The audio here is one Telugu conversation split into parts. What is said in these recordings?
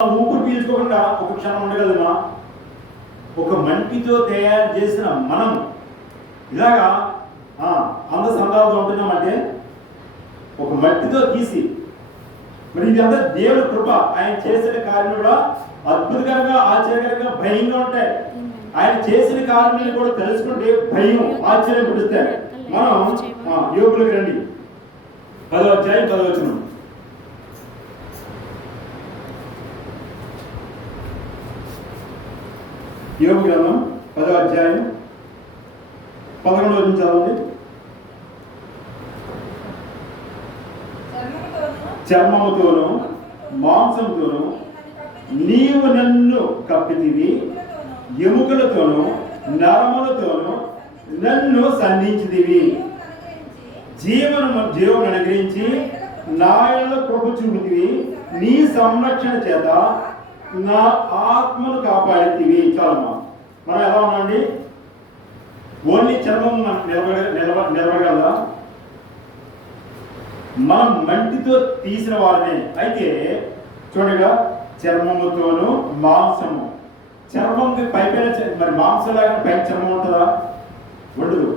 ఊపిరి పీల్చుకోకుండా ఒక క్షణం ఉండగలమా? ఒక మట్టితో తయారు చేసిన మనం ఇలాగా అంద సందాలతో ఉంటున్నామంటే ఒక మట్టితో తీసి, మరి ఇది అంతా దేవుడి కృప. ఆయన చేసిన కార్యం కూడా అద్భుతకరంగా, ఆశ్చర్యకరంగా, భయంగా ఉంటాయి. ఆయన చేసిన కార్యాలను కూడా తెలుసుకుంటే భయం, ఆశ్చర్యం పుడుస్తాయి. మనం యోగులకు రండి, 10వ అధ్యాయం 10వ వచనం. యోగు గ్రంథం 10వ అధ్యాయం 11వ వచనం చదవండి. చర్మముతోను మాంసంతోను నీవు నన్ను కప్పితివి, ఎముకలతోను నరములతోను నన్ను సంధించితివి. జీవము అనుగ్రహించి నాయనలో కృప చూపితివి. నీ సంరక్షణ చేత నా ఆత్మను కాపాడితివి. చాలమ్మా, మనం ఎలా ఉన్నామండి? ఓన్లీ చర్మం నిలబడగలదా? మనం మంటితో తీసిన వారినే. అయితే చూడగా చర్మముతోను మాంసము, చర్మంకి పైపైన, మరి మాంసం లాగా పైన చర్మం ఉంటుందా? ఉండదు.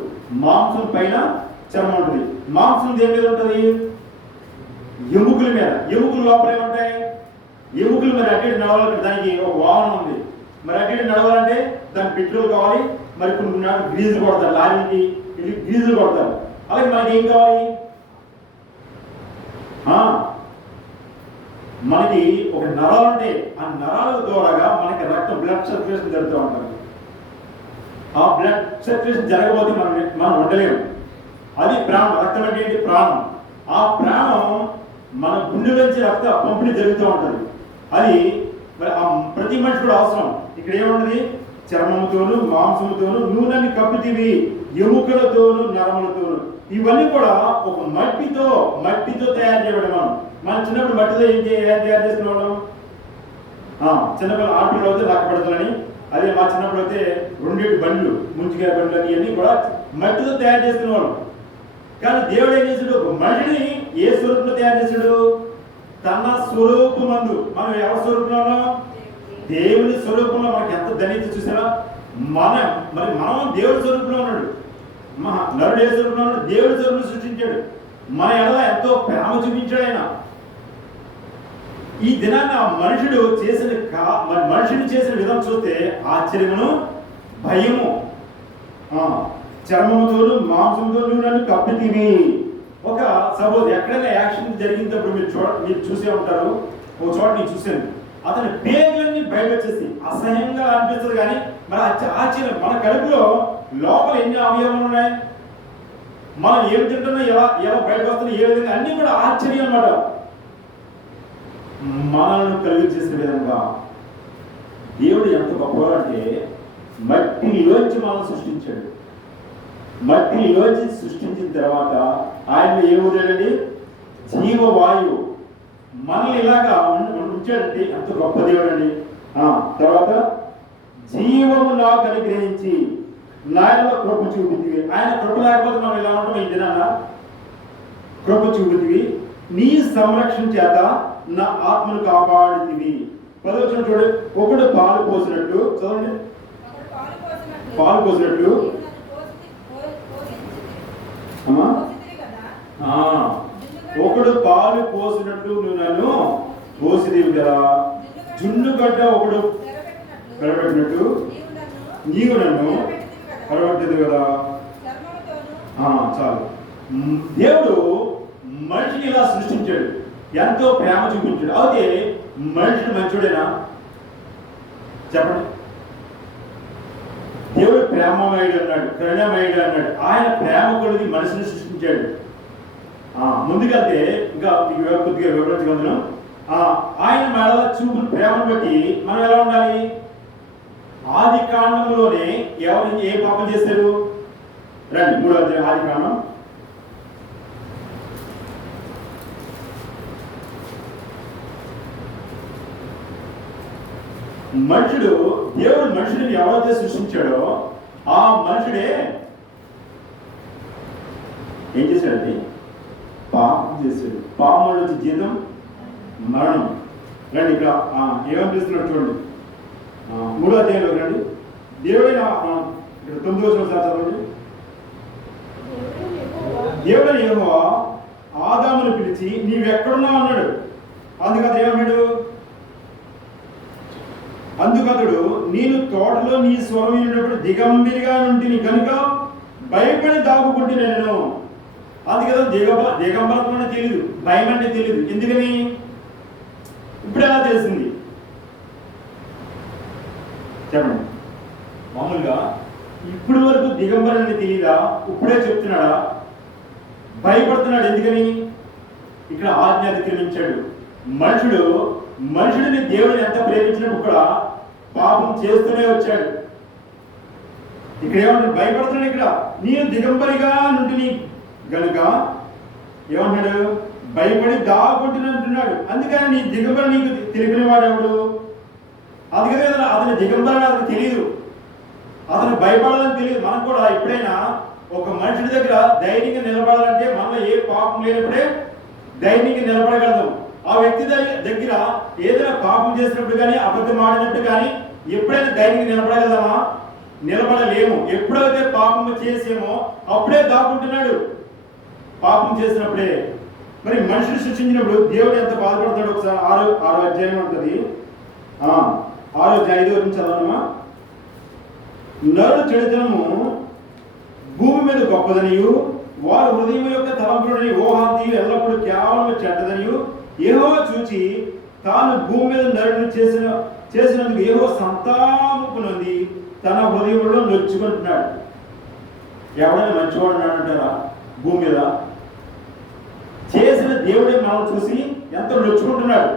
మాంసం పైన చర్మం ఉంటుంది. మాంసం దేని మీద ఉంటుంది? ఎముకల మీద. ఎముకలు లోపల ఏముంటాయి? ఎముకలు మరి అటు నడవాలంటే దానికి ఒక వాహనం ఉంది. మరి అటు నడవాలంటే దానికి పెట్రోల్ కావాలి, మరి కొన్ని గ్రీజులు కొడతారు, లారీకి ఇది గ్రీజులు కొడతారు. అలాగే మనకి ఏం కావాలి? మనకి ఒక నరాలు ఉంటే ఆ నరాల ద్వారాగా మనకి బ్లడ్ సర్క్యులేషన్ జరుగుతూ ఉంటుంది. ఆ బ్లడ్ సర్క్యులేషన్ జరగబోతే మనం ఉండలేము. అది ప్రాణం. రక్తం అంటే ఏంటి? ప్రాణం. ఆ ప్రాణం మన గుండె నుంచి రక్త పంపిణీ జరుగుతూ ఉంటుంది. అది ప్రతి మనిషి కూడా అవసరం. ఇక్కడ ఏముంటుంది? చర్మముతోను మాంసముతోను నూనెని కప్పితివి, ఎముకలతోను నరములతోను. ఇవన్నీ కూడా ఒక మట్టితో తయారు చేయబడి. మన చిన్నప్పుడు మట్టితో ఏం తయారు చేసుకునేవాళ్ళం? చిన్నపిల్లలు ఆటలు అయితే లాక్కపడతాలని, అదే మా చిన్నప్పుడు అయితే 2 బండ్లు, ముంచికాయ బండ్లు అని అన్నీ కూడా మట్టితో తయారు చేసుకునేవాళ్ళం. కానీ దేవుడు ఏం చేశాడు? ఒక మనిషిని ఏ స్వరూపంలో తయారు చేశాడు? తన స్వరూపమందు. మనం ఎవరి స్వరూపంలో? దేవుని స్వరూపంలో. మనకి ఎంత ధన్యత చూసారా? మనం దేవుడి స్వరూపంలో ఉన్నాడు. నరుడు ఏ స్వరూపంలో ఉన్నాడు? దేవుడి స్వరూపంలో సృష్టించాడు. మన ఎడల ఎంతో ప్రేమ చూపించాడు ఆయన. ఈ దినాన్ని ఆ మనుషుడు మనుషుని చేసిన విధానం చూస్తే ఆశ్చర్యమును భయము. చర్మముతోను మాంసంతోను నన్ను కప్పితివి. ఒక సపోజ్ ఎక్కడైనా యాక్షన్ జరిగినప్పుడు మీరు చూసే ఉంటారు. ఒక చోట నేను చూశాను, అతని పేర్లన్నీ బయట వచ్చేసి అసహ్యంగా అనిపిస్తుంది. కానీ మరి ఆశ్చర్యం, మన కడుపులో లోపల ఎన్ని అవయవాలు ఉన్నాయి, మనం ఏం తింటున్నా, ఎలా బయటకు వస్తున్నా, ఏ విధంగా, అన్ని కూడా ఆశ్చర్యం అన్నమాట. మనల్ని కలిగించేసిన విధంగా దేవుడు ఎంత గొప్పవాడు అంటే మట్టిలోంచి మనం సృష్టించాడు. మట్టిలోంచి సృష్టించిన తర్వాత ఆయన ఏ వదిలేడండి? జీవవాయువు. మనల్ని ఇలాగా ఉంచాడంటే ఎంత గొప్ప దేవుడు అండి. తర్వాత జీవము నాకు అనుగ్రహించి నాయనలో కృప చూపుతుంది. ఆయన కృప లేకపోతే మనం ఇలా ఉంటాం. ఈ దినాన కృప చూపుతుంది. నీ సంరక్షణ చేత నా ఆత్మను కాపాడుతుంది. 10వ వచనం చూడండి. ఒకడు పాలు పోసినట్లు, చదవండి. పాలు పోసినట్లు ఒకడు పాలు పోసినట్లు నువ్వు నన్ను పోసిదివి కదా. జున్ను గడ్డ ఒకడు పెరబెట్టినట్టు నీవు నన్ను పెరబెట్టదు కదా. చాలు. దేవుడు మనిషిని ఇలా సృష్టించాడు, ఎంతో ప్రేమ చూపించాడు. అయితే మనిషిని మంచోడేనా? చెప్పండి. దేవుడు ప్రేమమయుడు అన్నాడు, కరుణమయుడు అన్నాడు. ఆయన ప్రేమ కొలిది మనిషిని సృష్టించాడు. ముందుకెళ్తే ఇంకా కొద్దిగా వివరించగలను. ఆయన మేడ చూపులు ప్రేమను బట్టి మనం ఎలా ఉండాలి? ఆది కాండంలోనే ఎవరు ఏ పాపం చేశారు? రండి, 3వ అధ్యాయం ఆది కాండం. దేవుడు మనుషుడిని ఎవరైతే సృష్టించాడో ఆ మనుషుడే ఏం చేశాడండి? పాపం చేశాడు. పాపం నుంచి జీతం మరణం. రండి ఇక్కడ ఏమనిపిస్తున్నాడు చూడండి. 3వ అధ్యాయంలో రండి. దేవుడైన ఇక్కడ 9వ వచనం చదవండి. దేవుడైన యెహోవా ఆదామును పిలిచి నీవెక్కడున్నావు అన్నాడు. అందుకతడు నేను తోటలో నీ స్వరం విన్నప్పుడు దిగంబరిగా నుండి కనుక భయపడి దాగుకుంటే నేను. అందుకదా దిగంబరత్వం అంటే తెలియదు, భయం అంటే తెలియదు. ఎందుకని? ఇప్పుడు ఎలా తెలిసింది చెప్పండి. మామూలుగా ఇప్పుడు వరకు దిగంబరని తెలియదా? ఇప్పుడే చెప్తున్నాడా? భయపడుతున్నాడు. ఎందుకని? ఇక్కడ ఆజ్ఞ అతిక్రమించాడు. మనుషుడిని దేవుడిని ఎంత ప్రేమించినప్పుడు కూడా పాపం చేస్తూనే వచ్చాడు. ఇక్కడ ఏమన్నాడు? భయపడుతున్నాడు. ఇక్కడ నేను దిగంబరిగా నుండి గనుక ఏమన్నాడు? భయపడి దాగుకుంటున్నాడు. అందుకని నీ దిగంబరి నీకు తెలిపిన వాడు ఎవడు? అందుకనే అతని దిగంబరని అతను తెలియదు, అతను భయపడాలని తెలియదు. మనం కూడా ఎప్పుడైనా ఒక మనుషుడి దగ్గర ధైర్యంగా నిలబడాలంటే మనలో ఏ పాపం లేనప్పుడే ధైర్యంగా నిలబడగలదు. ఆ వ్యక్తి దగ్గర ఏదైనా పాపం చేసినప్పుడు కానీ అబద్ధం ఆడినప్పుడు కానీ ఎప్పుడైనా ధైర్యంగా నిలబడగలమా? నిలబడలేము. ఎప్పుడైతే పాపం చేసేమో అప్పుడే దాక్కుంటున్నాడు, పాపం చేసినప్పుడే. మరి మనుషులు సృష్టించినప్పుడు దేవుడు ఎంత బాధపడతాడు? ఒకసారి 6వ అధ్యాయం ఉంటుంది. 6వ అధ్యాయం 5వ నుంచి చదవనమా. నరుడు చెడుతనము భూమి మీద గొప్పదనియు వారు హృదయం యొక్క తలంపులని ఊహాంతి ఎల్లప్పుడూ కేవలం చెడ్డదనియు యెహోవా చూచి తాను భూమి మీద నరుడిని చేసినందుకు యెహోవా సంతాపమునొంది తన హృదయంలో నొచ్చుకుంటున్నాడు. ఎవడైనా మంచివాడు అన్నాడంటారా? భూమి మీద చేసిన దేవుడే మనం చూసి ఎంత నొచ్చుకుంటున్నాడు.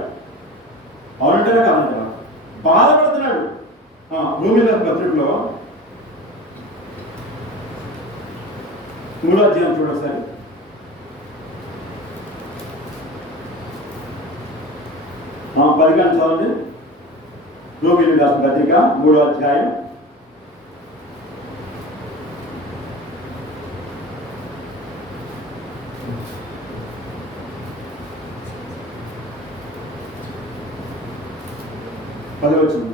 అవునంటారా కాదంటారా? బాధపడుతున్నాడు. భూమి మీద పత్రికలో 3వ అధ్యాయం చూడండి ఒకసారి. పరిగణన చదవండి. రోమిలకు రాసిన పత్రిక 3వ అధ్యాయం 10వ వచనం.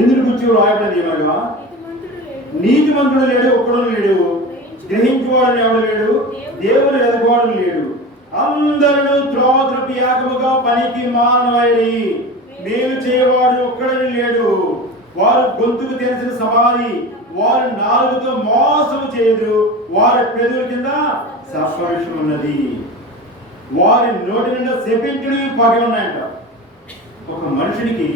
ఇందుకు గురించి రాయబడినది ఏమనగా నీతిమంతుడు లేడు, ఒక్కడు లేడు, గ్రహించువాడు ఎవడు లేడు, దేవుని వెదకువాడు లేడు. అందరూ త్రోవ త్రప్పి ఏకముగా పనికి మానవైరి, మేలు చేయవాడు ఒక్కడని లేడు. వారు గొంతుకు తెలిసిన సమాధి, వారు నాలుగుతో మోసము చేయదు, వారి పెదవుల కింద సర్పవిషం ఉన్నది, వారి నోటి నిండా శపించుడు పగ ఉన్నాయంట. ఒక మనుషుడికి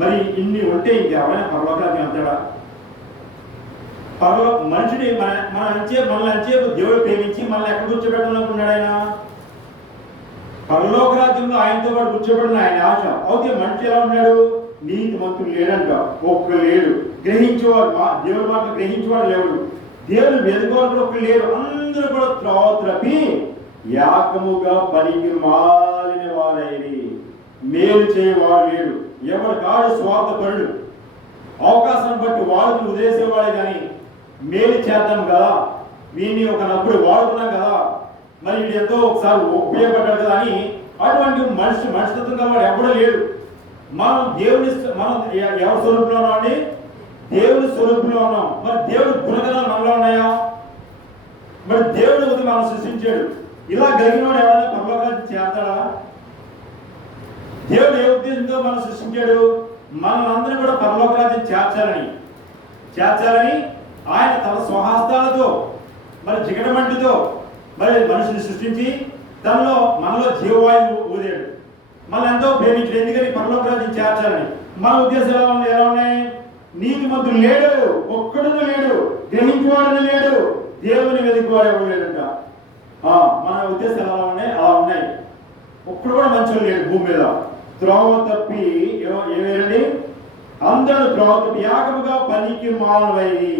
మరి ఇన్ని ఉంటే ఇంకెవరైనా పరలోకానికి వెళ్తాడా? మనుషుడి మనల్ని అంచేపు దేవుడు ప్రేమించి మనల్ని ఎక్కడ కూర్చోబెట్టాలనుకున్నాడు ఆయన? పరలోక రాజ్యంలో ఆయనతో పాటు కూర్చోబెట్టిన ఆయన ఆశ. అయితే మనిషి ఎలా ఉన్నాడు? నీతిమంతుడు లేడంట, ఒక్క లేడు. గ్రహించేవాడు, దేవుడి మాటలు గ్రహించేవాడు లేడు, దేవుడు వెతుకోవాడు కూడా ఒక్క లేరు. అందరూ కూడా త్రోవ త్రప్పి ఏకముగా పనికి మాలిన వారైరి, మేలు చేయవాడు లేడు. ఎవరు కాడు స్వార్థపరుడు, అవకాశం బట్టి వాడుకుని వదిలేసేవాడే కానీ మేలు చేద్దాం కదా, వీడిని ఒక నప్పుడు వాడుకున్నాం కదా, మరి వీడు ఎంతో ఒకసారి ఉపయోగపడ్డాడు కదా అని అటువంటి మనిషిత్వం కదా వాడు ఎవడో లేడు. మనం ఎవరి స్వరూపంలో ఉన్నాం అండి? దేవుడి స్వరూపంలో ఉన్నాం. మరి దేవుడి గుణగణాలు మనలో ఉన్నాయా? మరి దేవుడు మనం సృష్టించాడు. ఇలా కలిగిన వాడు ఎవరైనా పరలోకానికి చేస్తాడా? దేవుడు ఏ ఉద్దేశంతో మనం సృష్టించాడు? మనందరినీ కూడా పరలోక రాజ్యం చేర్చాలని ఆయన తన స్వహస్తాలతో మరి జిగటమంటితో మరి మనిషిని సృష్టించి మనలో జీవవాయువు ఊదాడు. మనం ఎంతో ప్రేమించాడు. ఎందుకని? పరలోక రాజ్యం చేర్చాలని. మన ఉద్దేశాలు ఎలా ఉన్నాయి? నీతిమంతుడు లేడు, ఒక్కడు లేడు, గ్రహించేవాడు లేడు, దేవుని వెతుకువాడు ఎవడు లేడంట. మన ఉద్దేశాలు ఎలా ఉన్నాయి? అలా ఉన్నాయి. ఒక్కడు కూడా మంచోడు లేడు భూమి మీద. త్రోవ తప్పి ఏమేరండి? అందరూ త్రోవ తప్పి ఏకముగా పనికి మానవైరి.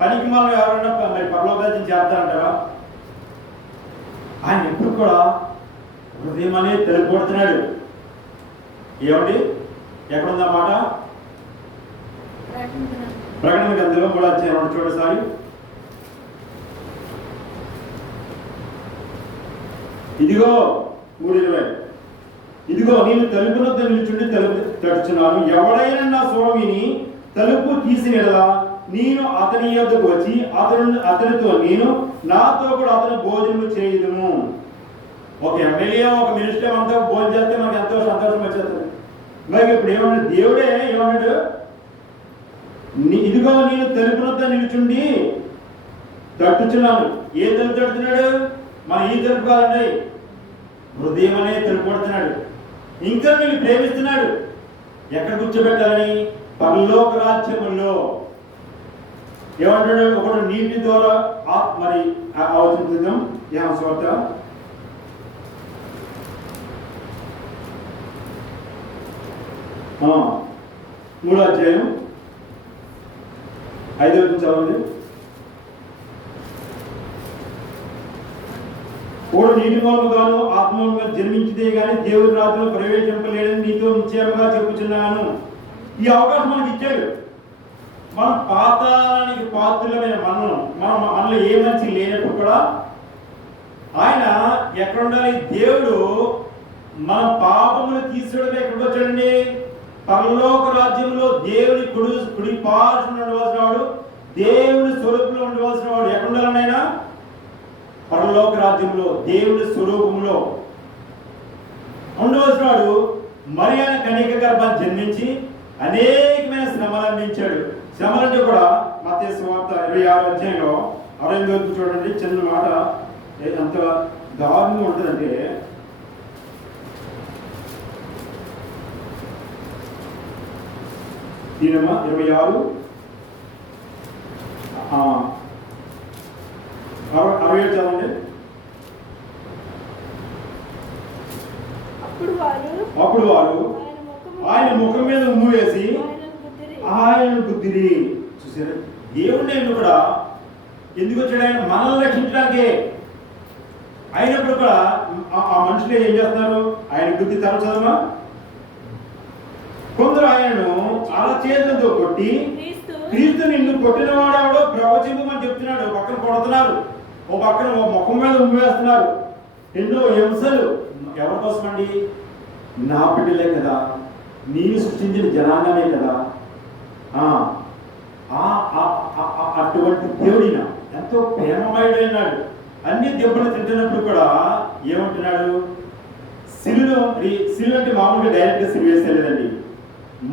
పనికి మానవ ఎవరన్నా మరి పరలోకాన్ని చేస్తారంటారా? ఆయన ఎప్పుడు కూడా హృదయం అనేది తెలుపబడుతున్నాడు. ఏమండి? ఎక్కడుందా మాట? ప్రకటన గ్రంథంలో 3వ అధ్యాయం చూడసారి. ఇదిగో 3:20 ఇదిగో నేను తలుపు వద్ద నిలుచుండి తలుపు తడుచున్నాను, ఎవడైనా నా స్వరం విని తలుపు తీసినెడలా నేను అతని యొద్దకు వచ్చి అతనితో నేను నాతో కూడా అతను భోజనం చేయదుము. ఒక ఎమ్మెల్యే ఒక మినిస్టర్ అంతా భోజనం చేస్తే మనకు ఎంతో సంతోషం వచ్చేస్తుంది. మరి ఇప్పుడు ఏమన్నాడు దేవుడే, ఏమన్నాడు, ఇదిగో నేను తలుపు వద్ద నిలుచుండి తట్టుచున్నాను. ఏ తలుపు తడుతున్నాడు? మన ఈ తలుపు కాదండి, హృదయం అనే తలుపు పడుతున్నాడు. ఇంకా వీళ్ళు ప్రేమిస్తున్నాడు. ఎక్కడ కూర్చోబెట్టాలని? పరలోక రాజ్యములో. ఏమంటాడు? ఒకడు నీటి ద్వారా మరి ఆలోచించుదాం. ఏమస్వార్త 3వ అధ్యాయం 5వ వచనం చదవండి. ఒకడు నీటి మూలముగాను ఆత్మ మూలముగా జన్మించితే గాని దేవుడి రాజ్యంలో ప్రవేశింపలేడని నీతో నిశ్చయముగా చెప్పుచున్నాను. ఈ అవకాశం మనకి ఇచ్చాడు. మనం పాతాళానికి పాత్రులమైన మనలో ఏ మంచి లేనప్పుడు కూడా ఆయన ఎక్కడ ఉండాలి? దేవుడు మన పాపములు తీసుకోవడం ఎక్కడికి వచ్చాడండి? పరలోక రాజ్యంలో దేవుని కుడి పార్శ్వన ఉండవలసిన వాడు, దేవుని స్వరూపంలో ఉండవలసిన వాడు ఎక్కడ ఉండాలని? ఆయన పరలోక రాజ్యంలో దేవుని స్వరూపంలో ఉండవలసిన వాడు మరి ఆయన కన్యక గర్భాన్ని జన్మించి అనేకమైన శ్రమలు అందించాడు. శ్రమలంటే కూడా మత్తయి సువార్త 26వ అధ్యాయంలో 6వ వచనం చూడండి. చిన్న మాట ఎంత దారుణంగా ఉంటుందంటే, దీనమ్మా 26 67 చదవండి. అప్పుడు వారు ఆయన ముఖం మీద ఉమ్ము వేసి ఆయన బుద్ధిని చూసారు. దేవుడు కూడా ఎందుకు వచ్చాడు? ఆయన మనల్ని రక్షించడానికే. అయినప్పుడు కూడా ఆ మనుషులు ఏం చేస్తున్నారు? ఆయన బుద్ధి తరచదమా? కొందరు ఆయనను అలా చేతులతో కొట్టి, క్రీస్తు నిన్ను కొట్టిన వాడెవడో ప్రవచింపమని చెప్తున్నాడు. ఒక పక్కన కొడుతున్నారు, ఓ పక్కన ముఖం మీద ఉమ్ము వేస్తున్నారు. ఎన్నో హింసలు. ఎవరి కోసం అండి? నా బిడ్డలే కదా, నేను సృష్టించిన జనాంగమే కదా. అటువంటి దేవుడిన ఎంతో ప్రేమమయుడైనాడు. అన్ని దెబ్బలు తింటున్నప్పుడు కూడా ఏమంటున్నాడు? సిలువ అంటే మామూలుగా డైరెక్ట్గా సిలువ వేసేలేదండి.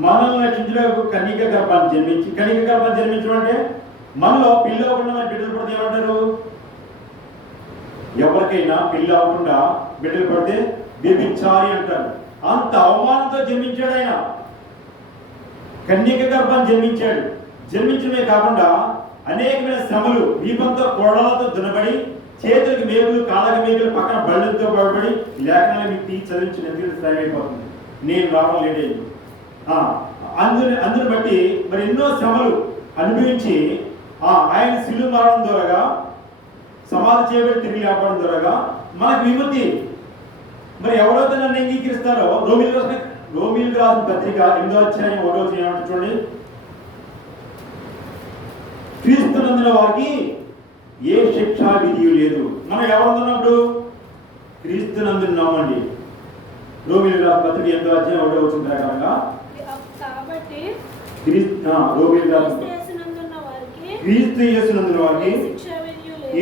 మనల్ని రక్షించడానికి కన్యక గర్భాన్ని జన్మించి, కన్యక గర్భాన్ని జన్మించడం అంటే మనలో పిల్ల అవ్వకుండా మన బిడ్డలు పడితే ఏమంటారు? ఎవరికైనా పిల్ల అవ్వకుండా బిడ్డలు పడితే వ్యభిచారి అంటారు. అంత అవమానంతో జన్మించాడు ఆయన. కన్యక గర్భాన్ని జన్మించాడు. జన్మించడమే కాకుండా అనేకమైన శ్రమలు, వీపంతో కోడలతో దున్నబడి, చేతులకి మేకులు, కాళ్ళకి మేకులు, పక్కన బళ్ళతో పడబడి, లేఖనాలు మీకు తీసి చదివించిన స్థాయి అయిపోతుంది. నేను రావడం లేడేది. అందుని బట్టి మరి ఎన్నో శ్రమలు అనుభవించి ఆయన శిలువ మరణం ద్వారా, సమాధి చేయబడి తిరిగి లేపడం ద్వారా మనకు విముక్తి. మరి ఎవరైతే నన్ను అంగీకరిస్తారో, రోమిలకు రాసిన పత్రిక 8వ అధ్యాయం 1వ వచనం ఏమంటే చూడండి, క్రీస్తునందున వారికి ఏ శిక్షా విధి లేదు. మనం ఎవరున్నప్పుడు క్రీస్తునందున్నామండి. రోమిలకు రాసిన పత్రిక 8వ అధ్యాయం 1వ వచనం ప్రకారంగా క్రీస్తు యేసునందున వారికి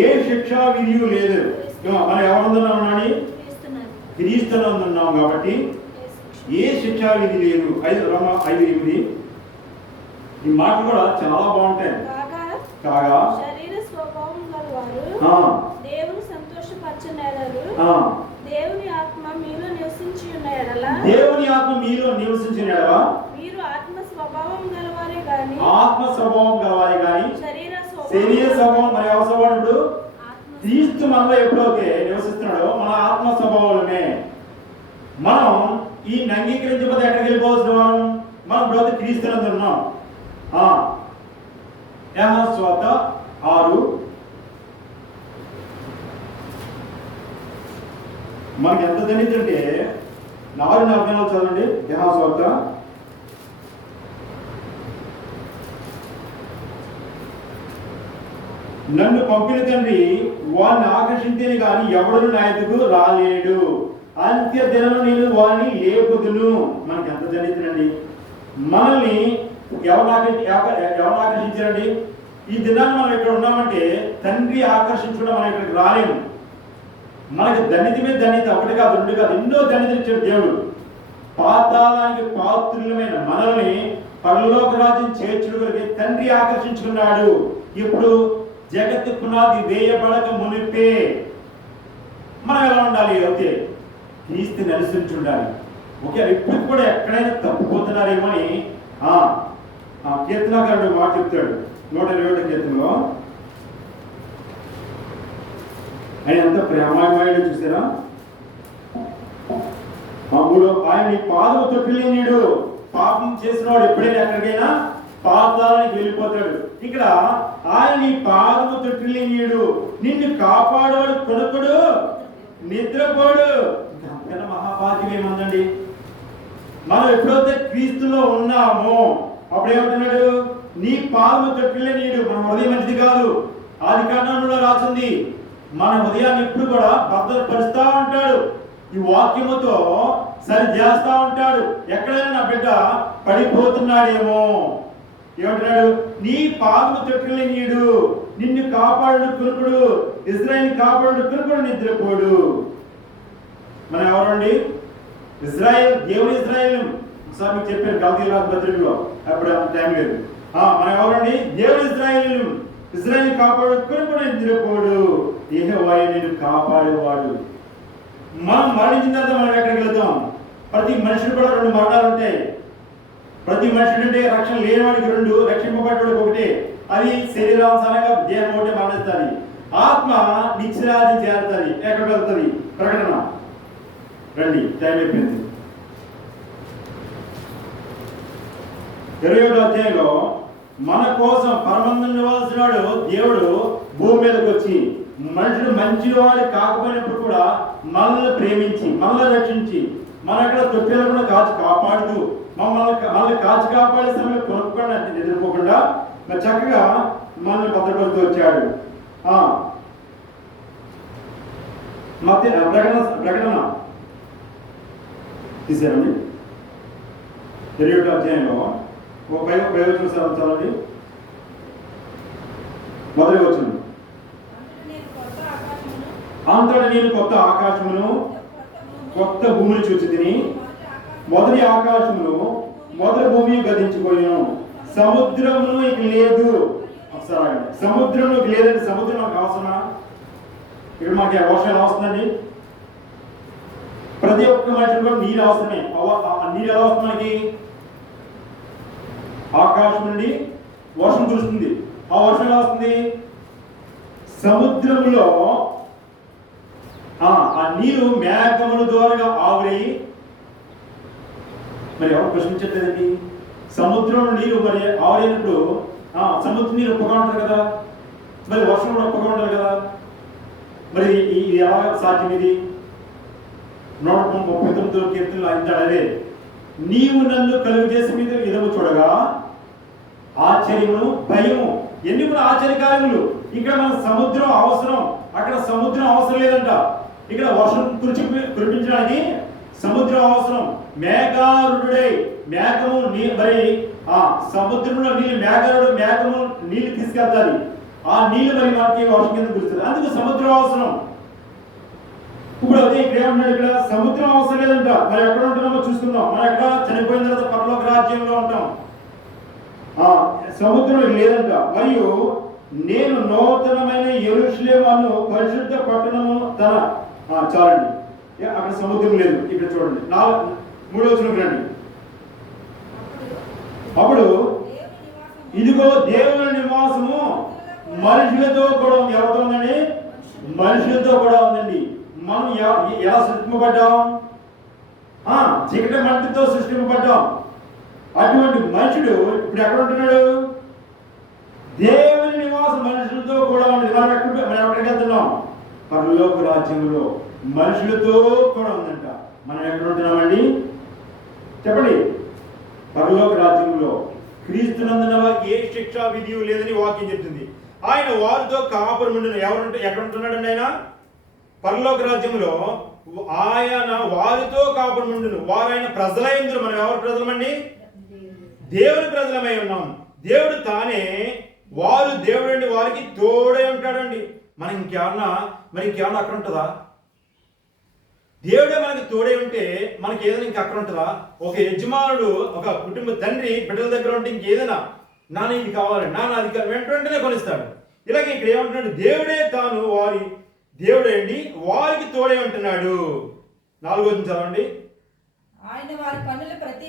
ఏ శిక్షా విధి లేదు. మనం ఎవరున్నామని? క్రీస్తునందున్నాం కాబట్టి ఏ శిక్షా విధి లేదు. 5:8 ఈ మాటలు కూడా చాలా బాగుంటాయి. కాగా శరీర స్వభావం గలవారు దేవుని సంతోషపరచనేరరు. దేవుని ఆత్మ మీలో నివసించిన ఎడల మీరు ఆత్మ స్వభావం గలవారే గాని శరీర స్వభావం మరి అవసరపడు. క్రీస్తు మనలో ఎప్పుడైతే నివసిస్తున్నాడో మన ఆత్మ స్వభావమే. మనం ఈ అంగీకరించకపోతే ఎక్కడికి వెళ్ళిపోవాల్సిన వారు? మనం ఇప్పుడు క్రీస్తునందు ఉన్నాం. స్వాత 6 మనకి ఎంత తెలియదంటే 4:44 చదవండి. స్వాత నన్ను పంపిన తండ్రి వాడిని ఆకర్షించేది కానీ ఎవడు నా ఎదుగు రాలేడు. అంత్య దినం నేను వారిని లేపుదును. మనకి ఎంత జరుగుతుందండి? మనల్ని ఎవరు ఆకర్షించారండి? ఈ దినాన్ని మనం ఇక్కడ ఉన్నామంటే తండ్రి ఆకర్షించడం మనం ఇక్కడికి రాలేము. మనకి ధన్యత మీద ధన్యత, ఒకటి కాదు రెండు కాదు, ఎన్నో ధన్యతలు ఇచ్చాడు దేవుడు. పాతాళానికి పాత్రులమైన మనల్ని పరలోక రాజ్యం చేర్చుడికి తండ్రి ఆకర్షించుకున్నాడు. ఇప్పుడు జగత్తు పునాది వేయబడక మునిపే మనం ఎలా ఉండాలి? ఓకే, క్రీస్తుని అనుసరించి ఉండాలి. ఓకే, ఇప్పుడు కూడా ఎక్కడైనా తప్పిపోతున్నారేమో అని కీర్తనకారుడు మాట చెప్తాడు 121 కీర్తనలో. ఆయన ఎంత ప్రేమాయమాయుడు చూసారా? ఆయన నీ పాదము తొట్టిలేనిడు. పాపం చేసిన వాడు ఎప్పుడైనా ఎక్కడికైనా పాతాళానికి వెళ్ళిపోతాడు. ఇక్కడ ఆయన నీ పాదము తొట్టిలేనిడు, నిన్ను కాపాడవాడు కొనకుడు నిద్రపోడు. అంతకన్నా మహాభాగ్యం ఏముందండి? మనం ఎప్పుడైతే క్రీస్తులో ఉన్నామో అప్పుడు ఏమంటున్నాడు? నీ పాదము తొట్టిలేనిడు. మన హృదయం మంచిది కాదు. ఆదికాండంలో రాసింది మన హృదయాన్ని ఎప్పుడు కూడా భద్రపరుస్తూ ఉంటాడు. ఈ వాక్యముతో సరి చేస్తా ఉంటాడు. ఎక్కడైనా నా బిడ్డ పడిపోతున్నాడేమో ఏమంటున్నాడు? నీ పాదము తొట్టిలేనిడు, నిన్ను కాపాడు కురుకుడు, ఇజ్రాయేల్ కాపాడు కురుకుడు నిద్రపోడు. మనం ఎవరండి? ఇజ్రాయేల్, దేవుని ఇజ్రాయేల్. ఒకసారి మీకు చెప్పాను గలతీయుల రాసిన పత్రికలో, అప్పుడు టైం లేదు. మనం ఎవరండి? దేవుని ఇజ్రాయేల్. ఇజ్రాయేల్ కాపాడు కురుకుడు నిద్రపోడు, యెహోవా నిన్ను కాపాడేవాడు. మనం మరణించిన తర్వాత మనం ఎక్కడికి వెళ్తాం? ప్రతి మనుషుడు కూడా 2 మరణాలు ఉంటాయి. ప్రతి మనుషుడు అంటే రక్షణ లేనివాడికి 2, రక్షింపబడ్డవాడికి 1. అది శరీరానుసారంగా దేహం ఒకటి మరణిస్తుంది. ఆత్మ నిత్యరాజ్యం చేరుతుంది. ఎక్కడికి వెళ్తుంది? ప్రకటన రండి, టైం అయిపోయింది. 21వ అధ్యాయంలో మన కోసం పరమందున నివాసిస్తున్నాడు దేవుడు భూమి మీదకి వచ్చి, మనుషుడు మంచివాడు కాకపోయినప్పుడు కూడా మనల్ని ప్రేమించి మనల్ని రక్షించి మన అక్కడ తొట్టెలను కాపాడుతూ మనల్ని కాచి కాపాడే సమయంలో కొనుక్కోండి అంటే నిద్రపోకుండా మరి చక్కగా మనల్ని భద్రపరుస్తూ వచ్చాడు. ప్రకటన తీసారండి 21వ అధ్యాయంలో చాలండి. మొదటి వచ్చింది, అంతటా నేను కొత్త ఆకాశమును కొత్త భూమిని చూచి తిని, మొదటి ఆకాశమును మొదటి భూమి గతించిపోయాను, సముద్రమును ఇక లేదు. ఒకసారి సముద్రం లేదండి. సముద్రం మనకు అవసరమా? ఇక్కడ మనకి వర్షం ఎలా వస్తుందండి? ప్రతి ఒక్క మనిషి కూడా నీరు అవసరమే. నీరు ఎలా వస్తుంది మనకి? ఆకాశం నుండి వర్షం కురుస్తుంది. ఆ వర్షం ఎలా వస్తుంది? సముద్రంలో ఆ నీరు మేఘముల ద్వారా ఆవిరి. మరి ఎవరు ప్రశ్నించట్లేదండి? సముద్రంలో నీరు మరి ఆవిరైనప్పుడు సముద్ర నీరు ఉప్పగా ఉంటుంది కదా, మరి వర్షం కూడా ఉప్పగా ఉండాలి కదా. మరి ఇది ఎలా సాధ్యం? ఇది 139వ కీర్తనలో అంటాడే, నీవు నన్ను కలుగు చేసి మీద విధము చూడగా ఆశ్చర్యమును భయము. ఎన్ని కూడా ఆశ్చర్యకార్యములు. ఇక్కడ మన సముద్రం అవసరం, అక్కడ సముద్రం అవసరం లేదంట. ఇక్కడ వర్షం కురిపించడానికి సముద్రం అవసరం. మేఘారుడై మేఘము మరి సముద్రంలో నీళ్ళు మేఘము నీళ్లు తీసుకెళ్తాది. ఆ నీళ్లు మరి మనకి వర్షం కింద కురుస్తుంది. అందుకు సముద్రం అవసరం. ఇప్పుడు అదే ఇక్కడ ఏమన్నాడు? ఇక్కడ సముద్రం అవసరం లేదంట. మరి ఎక్కడ ఉంటున్నామో చూసుకుందాం. మనం ఎక్కడ చనిపోయిన తర్వాత పరలోక రాజ్యంలో ఉంటాం. సముద్రం లేదంట. మరియు నేను నూతనమైన యెరూషలేము పరిశుద్ధ పట్టణము తన చాలండి. అక్కడ సముద్రం లేదు. ఇక్కడ చూడండి 3వ వచనం రండి. అప్పుడు ఇదిగో దేవుని నివాసము మనుషులతో కూడా ఉంది. ఎవరితో ఉందండి? మనుషులతో కూడా ఉందండి. మనం ఎలా సృష్టింపబడ్డాం? చీకటి మంటితో సృష్టింపబడ్డాం. అటువంటి మనుషుడు ఇప్పుడు ఎక్కడ ఉంటున్నాడు? దేవుని నివాసం మనుషులతో కూడా ఉంది. మనం ఎక్కడికి వెళ్తున్నాం? పరలోక రాజ్యంలో మనుషులతో కూడా ఉందంట. మనం ఎక్కడ ఉంటున్నామండి? చెప్పండి. పరలోక రాజ్యంలో క్రీస్తునందున వారికి ఏ శిక్షా విధి లేదని వాక్యం చెప్తుంది. ఆయన వారితో కాపురం ఉండిన. ఎక్కడ ఉంటున్నాడండి ఆయన? పరలోక రాజ్యంలో ఆయన వారితో కాపురం ఉండును, వారు ఆయన ప్రజలైందురు. మనం ఎవరు ప్రజలమండి? దేవుని ప్రజలమై ఉన్నాం. దేవుడు తానే వారు దేవుడు అండి, వారికి తోడై ఉంటాడండి. మనం ఇంకేమన్నా అక్కడ ఉంటుందా? దేవుడే మనకి తోడే ఉంటే మనకి ఏదైనా ఇంకా అక్కడ ఉంటుందా? ఒక యజమానుడు, ఒక కుటుంబ తండ్రి బిడ్డల దగ్గర ఉంటే ఇంకేదైనా నాన్న ఇది కావాలి, నాన్న అది కావాలి, వెంటనే కొనిస్తాడు. ఇలాగే ఇక్కడ ఏమంటున్నాడు? దేవుడే తాను వారి దేవుడే అండి, వారికి తోడే ఉంటున్నాడు. 4వ వచనం చదవండి. ఆయన వారి కన్నుల ప్రతి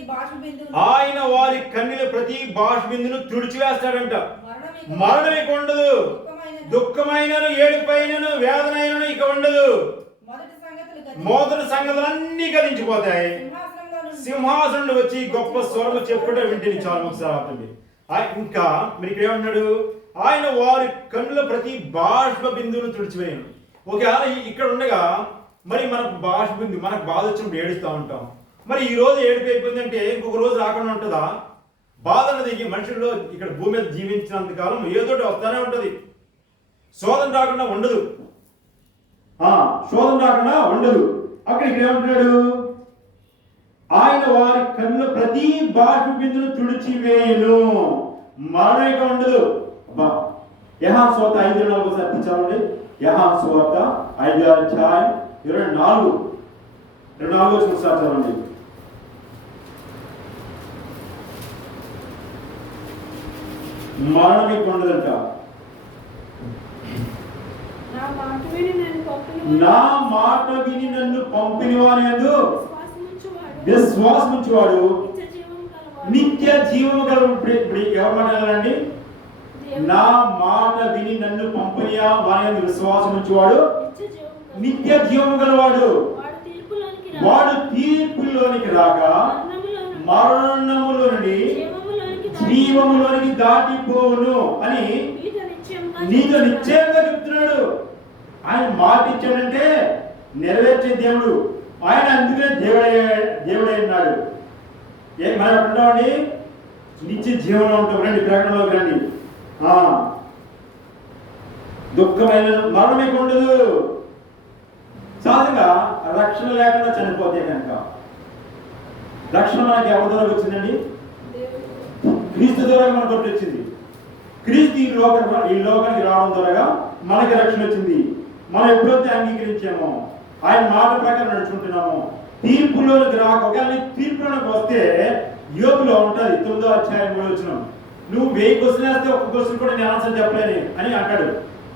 బాష్ బిందును తుడిచివేస్తాడంట. మరణం ఇక ఉండదు, దుఃఖమైనను ఏడుపైనను వేదనైనను ఇక ఉండదు. మొదటి సంగతులన్నీ గతించిపోతాయి. సింహాసనం వచ్చి గొప్ప స్వరము చెప్పుట వింటిని. చాలు ఒకసారి అవుతుంది. ఇంకా మీరు ఇక్కడ ఏమంటున్నాడు? ఆయన వారి కన్నుల ప్రతి బాష్ప బిందువును తుడిచివేయను. ఒకవేళ ఇక్కడ ఉండగా మరి మనకు బాష్ప బిందు, మనకు బాధ వచ్చినప్పుడు ఏడుస్తూ ఉంటాం. మరి ఈ రోజు ఏడుపు అయిపోయిందంటే ఇంకొక రోజు రాకుండా ఉంటుందా? బాధ అన్నది మనుషుల్లో ఇక్కడ భూమి మీద జీవించినంత కాలం ఏదోటి వస్తానే ఉంటుంది. శోధన రాకుండా ఉండదు. అక్కడ ఇక్కడ ఏమంటున్నాడు? ఆయన వారి కన్నుల ప్రతి బాష్ప బిందును తుడిచివేయను, మరణం ఇక ఉండదు. యోహాను సువార్త 5:4 ఒకసారి చదవండి. యోహాను సువార్త 5:24 ఒకసారి చదవండి. మరణం ఇక ఉండదంట. నా మాట విని నన్ను పంపిన వాని యందు విశ్వాసముంచువాడు నిత్య జీవము గలవాడు. ఇప్పుడు ఎవరి మాట వినాలండి? నా మాట విని నన్ను పంపిన వాని యందు విశ్వాసముంచువాడు నిత్య జీవము గలవాడు. వాడు తీర్పులోనికి రాక మరణములో నుండి జీవములోనికి దాటిపోవును అని నీతో నిశ్చయంగా చెప్తున్నాడు. ఆయన మాట ఇచ్చాడంటే నెరవేర్చే దేవుడు ఆయన. అందుకనే దేవుడై ఉన్నాడు. మనం ఉంటామండి, నిత్య జీవనం ఉంటాం. రండి ప్రకటనలోకి రండి. దుఃఖమైన మరణం ఇక ఉండదు. సహజంగా రక్షణ లేకుండా చనిపోతే కనుక రక్షణ మనకి ఎవరి ద్వారా వచ్చిందండి? క్రీస్తు ద్వారా మనకు వచ్చింది. క్రీస్తు ఈ లోకానికి రావడం ద్వారా మనకి రక్షణ వచ్చింది. మనం ఎప్పుడైతే అంగీకరించామో, ఆయన మాట ప్రకారం నడుచుకుంటున్నామో, తీర్పులోకి రాక ఒకవేళ తీర్పులోకి వస్తే యోబులో ఉంటుంది 9వ అధ్యాయం 3వ వచనం. నువ్వు 1000 క్వశ్చన్ వేస్తే ఒక్క క్వశ్చన్ కూడా నేను ఆన్సర్ చెప్పలేని అని అంటాడు.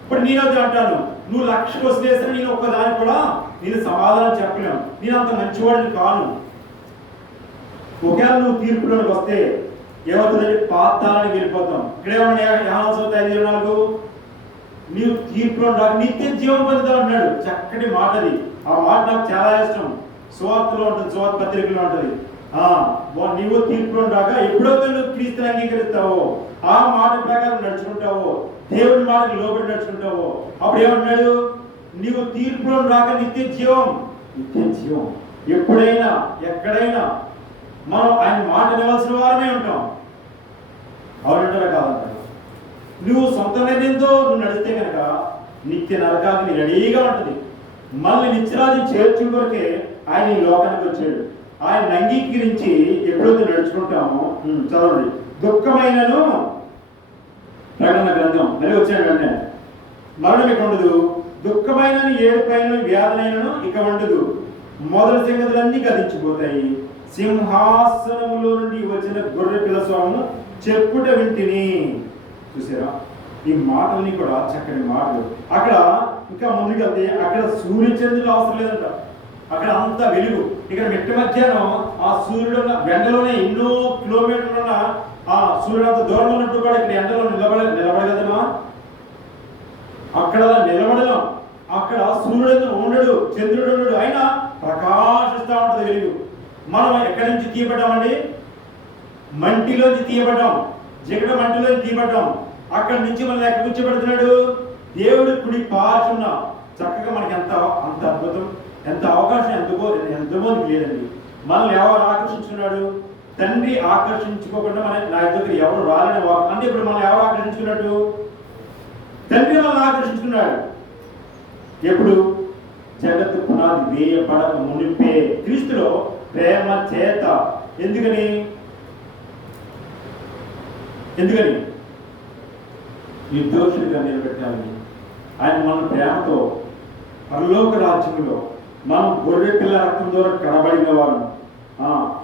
ఇప్పుడు నేనైతే అంటాను, నువ్వు 1,00,000 క్వశ్చన్ వేస్తే నేను ఒక్కదానికి కూడా నేను సమాధానం చెప్పలేను. నేను అంత మంచివాడిని కాను. ఒకవేళ నువ్వు తీర్పులోకి వస్తే ఏమవుతుందంటే పాతాళానికి వెళ్ళిపోతాం. ఇక్కడ ఏమన్నా 5:24 నీవు తీర్పులో రాక నిత్య జీవం పొందుతావు అన్నాడు. చక్కటి మాట అది. ఆ మాట నాకు చాలా ఇష్టం. సువార్తలో ఉంటుంది, సువార్త పత్రికలో ఉంటుంది. నీవు తీర్పులో రాక ఎప్పుడైతే నువ్వు క్రీస్తుని అంగీకరిస్తావో, ఆ మాట ప్రకారం నడుచుకుంటావో, దేవుడి మాటకు లోబడి నడుచుకుంటావో, అప్పుడు ఏమంటున్నాడు? నీవు తీర్పులో రాక నిత్య జీవం. ఎప్పుడైనా ఎక్కడైనా మనం ఆయన మాట నిలవలసిన వారమే ఉంటాం. అవునంటారా కాదంటారు? నువ్వు సొంత నిర్ణయంతో నువ్వు నడిస్తే కనుక నిత్య నరకానికి రెడీగా ఉంటుంది. మళ్ళీ నిత్యరాజు చేర్చు కొరకే ఆయన ఈ లోకానికి వచ్చాడు. ఆయన అంగీకరించి ఎప్పుడైతే నడుచుకుంటామో, చదవండి. దుఃఖమైనను ప్రకటన గ్రంథం మరి వచ్చాడు వెంటనే. మరణం ఇక ఉండదు, దుఃఖమైనను ఏడుపైన వ్యాధనైనను ఇక ఉండదు. మొదటి సంగతులన్నీ గతించిపోతాయి. సింహాసనములో నుండి వచ్చిన గొర్రె పిల్ల స్వరము చెప్పుట వింటిని. చూసారా? ఈ మాటల్ని కూడా చక్కని మాటలు. అక్కడ ఇంకా ముందుకెళ్తే అక్కడ సూర్యచంద్రులు అవసరం లేదంట. అక్కడ అంత వెలుగు. ఇక్కడ మిట్ట మధ్యాహ్నం ఆ సూర్యుడు ఎండలోనే ఎన్నో కిలోమీటర్లు ఉన్న ఆ సూర్యుడు అంత దూరం ఉన్నట్టు కూడా ఇక్కడ ఎండలో నిలబడగదమా? అక్కడ నిలబడదాం. అక్కడ సూర్యుడు ఉండడు, చంద్రుడు ఉండడు, అయినా ప్రకాశిస్తూ ఉంటుంది వెలుగు. మనం ఎక్కడి నుంచి తీయబడ్డామండి? మంటిలోంచి తీయబడ్డాం. జిగట మంటిలోంచి తీయబడ్డాం. అక్కడి నుంచి మనం ఎక్కడ కూర్చోబెడుతున్నాడు? దేవుడి కుడి పార్శ్వన. చక్కగా మనకి అంత అద్భుతం, ఎంత అవకాశం ఎంతమందికి లేదండి. మనల్ని ఎవరు ఆకర్షించుకున్నాడు? తండ్రి ఆకర్షించుకోకుండా మన నా దగ్గర ఎవరు రాలని వాకు. అంటే ఇప్పుడు మనం ఎవరు ఆకర్షించుకున్నట్టు? తండ్రి మనల్ని ఆకర్షించుకున్నాడు. ఎప్పుడు? జగత్తు పునాది వేయబడక మునిపే క్రీస్తులో ప్రేమ చేత. ఎందుకని నిర్దోషులుగా నిలబెట్టాలని ఆయన మన ప్రేమతో పరలోక రాజ్యంలో మనం గొర్రె పిల్ల రక్తం ద్వారా కడబడిన వారు.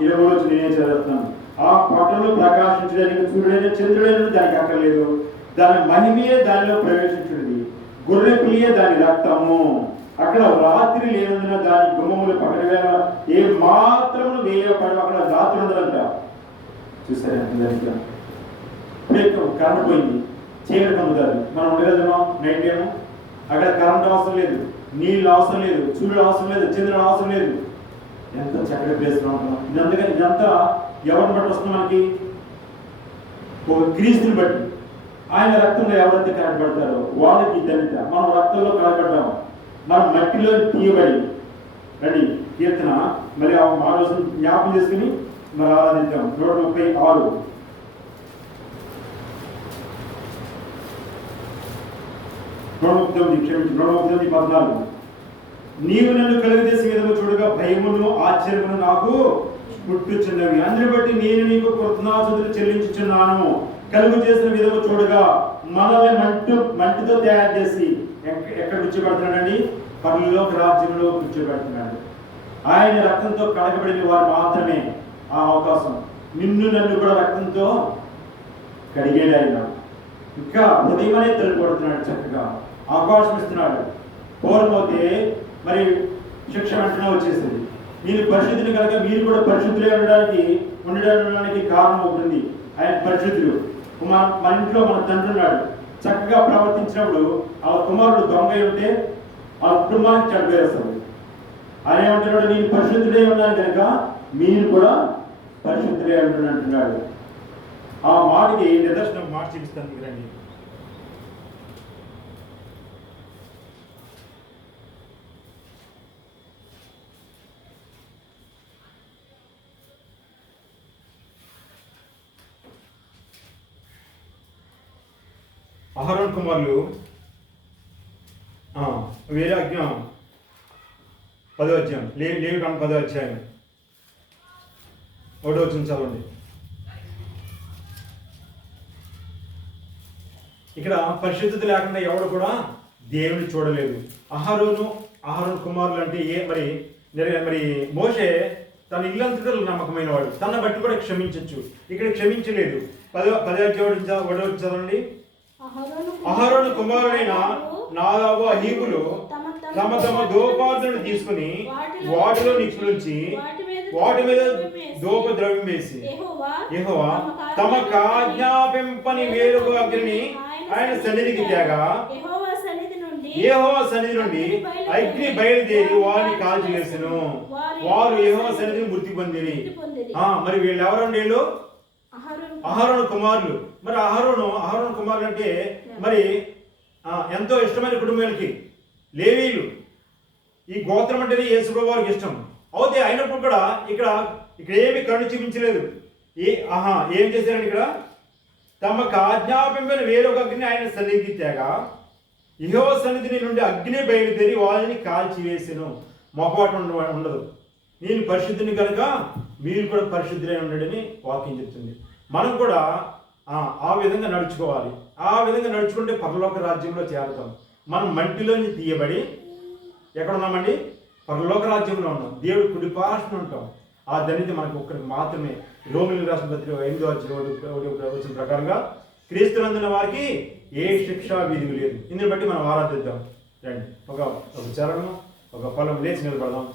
20 రోజు నేనే చదువుతున్నాను. ఆ పట్టణంలో ప్రకాశించడానికి సూర్యుడైన చంద్రుడైన దానికి అక్కర్లేదు, దాని మహిమయే దానిలో ప్రవేశించుంది, గొర్రె పిల్లయే దాని రక్తము. అక్కడ రాత్రి లేనందున దాని గుమ్మములు పగటి వేళ ఏ మాత్రము వేయబడి అక్కడ రాత్రి ఉండదంట. చూసారా కరెంట్ పోయింది, చీకటి పొందుతారు, మనం ఉండగలుగుతున్నాం. నైట్ ఏమో అక్కడ కరెంట్ అవసరం లేదు, నీళ్ళు అవసరం లేదు, సూర్యుడు అవసరం లేదు, చంద్రుడు అవసరం లేదు. ఎంత చక్కటి ప్లేస్ లో ఉంటున్నాం. ఇదంతా ఎవరిని బట్టి వస్తుంది మనకి? ఒక క్రీస్తుని బట్టి. ఆయన రక్తంలో ఎవరైతే కనబడతారో వాళ్ళకి ధన్యత. మనం రక్తంలో కనబడ్డాము, మనం మట్టిలో తీయబడి. రండి కీర్తన మరి ఆ రోజు జ్ఞాపకం చేసుకుని మరి ఆరాధిద్దాం. 136 139 నీవు నన్ను కలుగజేసే విధము చూడగా భయమును ఆశ్చర్యమును నాకు పుట్టుచున్నవి. అందుని బట్టి నేను నీకు కృతజ్ఞతాస్తుతులు చెల్లించుచున్నాను. కలుగు చేసిన విధము చూడగా మనల్ని మట్టితో తయారు చేసి ఎక్కడ కూర్చోబెడుతున్నాడండి? పరలోక రాజ్యంలో కూర్చోబెడుతున్నాడు. ఆయన రక్తంతో కడగబడిన వారు మాత్రమే ఆ అవకాశం. నిన్ను నన్ను కూడా రక్తంతో కడిగేది ఆయన. ఇంకా హృదయమనే తలుపుతున్నాడు, చక్కగా అవకాశం ఇస్తున్నాడు. పూర్వమైతే మరి శిక్ష వెంటనే వచ్చేసింది. నేను పరిశుద్ధిని కనుక మీరు కూడా పరిశుద్ధులే ఉండడానికి కారణం అవుతుంది. ఆయన పరిశుద్ధుడు. మన ఇంట్లో మన తండ్రి ఉన్నాడు, చక్కగా ప్రవర్తించినప్పుడు ఆ కుమారుడు దొంగ ఉంటే ఆ కుటుంబానికి చెడ్డేస్తాడు. ఆయన ఏమంటున్నాడు? నేను పరిశుద్ధులే ఉన్నాను కనుక మీరు కూడా పరిశుద్ధులే అంటున్నాడు. ఆ మాటకి నిదర్శనం మాట చూపిస్తాను రండి. అహరోను కుమారులు వేరే 10వ అధ్యాయం లేవికాండం 10వ అధ్యాయం 1వ వచనం చదవండి. ఇక్కడ పరిశుద్ధత లేకుండా ఎవడు కూడా దేవుని చూడలేదు. అహరోను కుమారులు అంటే మరి మోషే తన ఇల్లంతటా నమ్మకమైన వాడు, తన బట్టి కూడా క్షమించవచ్చు. ఇక్కడ క్షమించలేదు. 10వ అధ్యాయం చదవండి. అహరోను కుమారుడైన నాదాబు అహీబులు తమ ధూపార్తులను తీసుకుని వాటిలో నిక్షించి వాటి మీద ధూప ద్రవ్యం వేసి యెహోవా తమకు ఆజ్ఞాపింపని వేరొక అగ్నిని ఆయన సన్నిధికి తేగా యెహోవా సన్నిధి నుండి అగ్ని బయలుదేరి వారిని కాల్చి వేసెను. వారు యెహోవా సన్నిధిని మృతి పొందిరి. మరి వీళ్ళు ఎవరండి? వీళ్ళు అహరోను కుమారులు. మరి అహరోను కుమారులు అంటే మరి ఎంతో ఇష్టమైన కుటుంబాలకి లేవీలు. ఈ గోత్రం అంటేనే యేసుప్రభువు వారికి ఇష్టం. అయితే అయినప్పుడు కూడా ఇక్కడ ఏమి కరుణ చూపించలేదు. ఏం చేశారని ఇక్కడ తమకు ఆజ్ఞాపింపని వేరొక అగ్ని ఆయన సన్నిధికి తేగా యెహోవా సన్నిధి నుండి అగ్ని బయలుదేరి వాళ్ళని కాల్చివేసెను. మొహమాట ఉండదు. నేను పరిశుద్ధిని కనుక మీరు కూడా పరిశుద్ధులై ఉండడని వాక్యం చెప్తుంది. మనం కూడా ఆ విధంగా నడుచుకోవాలి. ఆ విధంగా నడుచుకుంటే పరలోక రాజ్యంలో చేరుతాం. మనం మంటిలోంచి తీయబడి ఎక్కడ ఉన్నామండి? పరలోక రాజ్యంలో ఉన్నాం. దేవుడు కుడిపార్శ్వన ఉంటాం. ఆ ధన్యత మనకు ఒక్కరికి మాత్రమే. రోమిలకు రాసిన పత్రిక 5వ అధ్యాయం వచ్చిన ప్రకారంగా క్రీస్తునందున వారికి ఏ శిక్షా విధి లేదు. ఇందుని బట్టి మనం ఆరాధిద్దాం. రండి ఒక చరణం ఒక ఫలం లేచి నిలబడదాం.